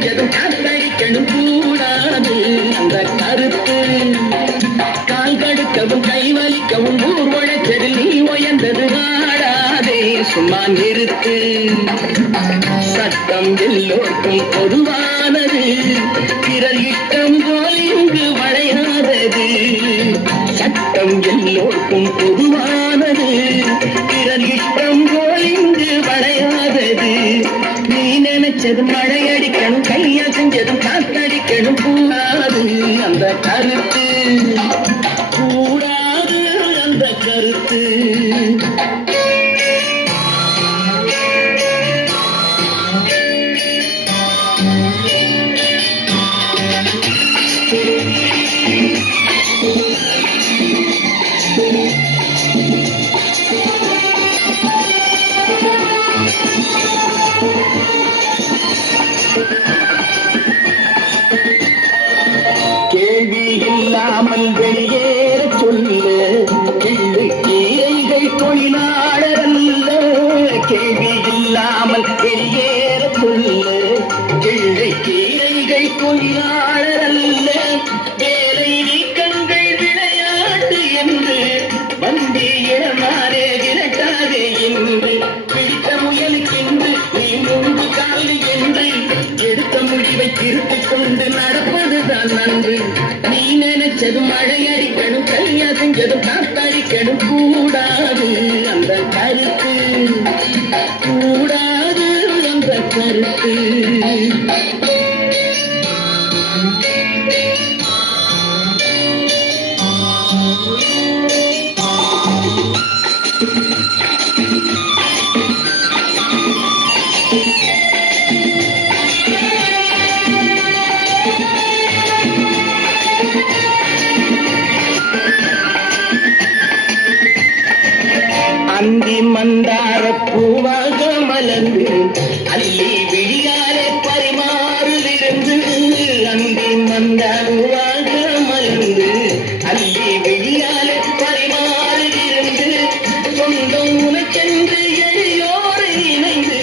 செஞ்சதும் காத்தடிக்கணும் கூடாது அந்த கருத்து. கால் கடுக்கவும் கை வலிக்கவும் ஊர் உழைச்சதில் நீ உயர்ந்தது ஆடாதே சும்மா நிறுத்து. சட்டம் எல்லோருக்கும் பொதுவானது, பிறர் இஷ்டம் போல் இங்கு வளையாதது. சட்டம் எல்லோருக்கும் பொதுவானது, பிறர் இஷ்டம் போல் இங்கு வளையாதது. நீ நினைச்சது மழை அடிக்கணும், கையா செஞ்சதும் காத்தடிக்கணும் கூடாது அந்த கருத்து. கூடாது அந்த கருத்து. கேள்வி இல்லாமல் வெளியேற சொல்லு, கிள்ளு கீரைகள் தொழிலாளர் அல்ல. கேள்வி இல்லாமல் வெளியேற சொல்லு, கிள்ளு கீரைகள் தொழிலாளர் அல்ல. வேலை நீக்கங்கள் விளையாட்டு என்று வந்திய மாறே விரட்டாதே என்று பிடித்த முயலுக்கென்று நீ முன்பு காலு என்று எடுத்த முடிவை திருத்திக் கொண்டு நடப்பதுதான் நன்று. நீ நினைச்சது மழை அடிக்கணும், கையா செஞ்சதும் காத்தடிக்கணும் கூடாது அந்த கருத்து. கூடாது அந்த கருத்து. அந்தி மந்தார பூவாக மலர்ந்து அள்ளி விழியாலே பரிமாறுதிருந்து. அந்தி மந்தாருவாக மலர்ந்து அள்ளி விழியாலே பரிமாறுதிருந்து. சொந்தம் உனக்கென்று எளியோரை இணைந்து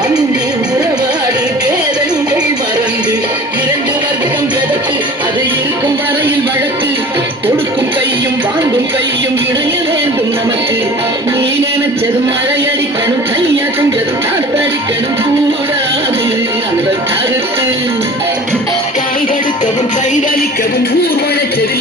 வந்து உறவாடு பேரங்கள் மறந்து. இரண்டு வர்க்கம் எதற்கு, அது இருக்கும் வரையில் வழக்கு. கொடுக்கும் கையும் வாங்கும் கையும் இணைய வேண்டும் நமக்கு. நீ நினைச்சது மழை அடிக்கணும், கையா செஞ்சது காத்தடிக்கணும் கூடாது அந்த கருத்து. கால் கடுக்கவும் கை வலிக்கவும் ஊர் உழைச்சது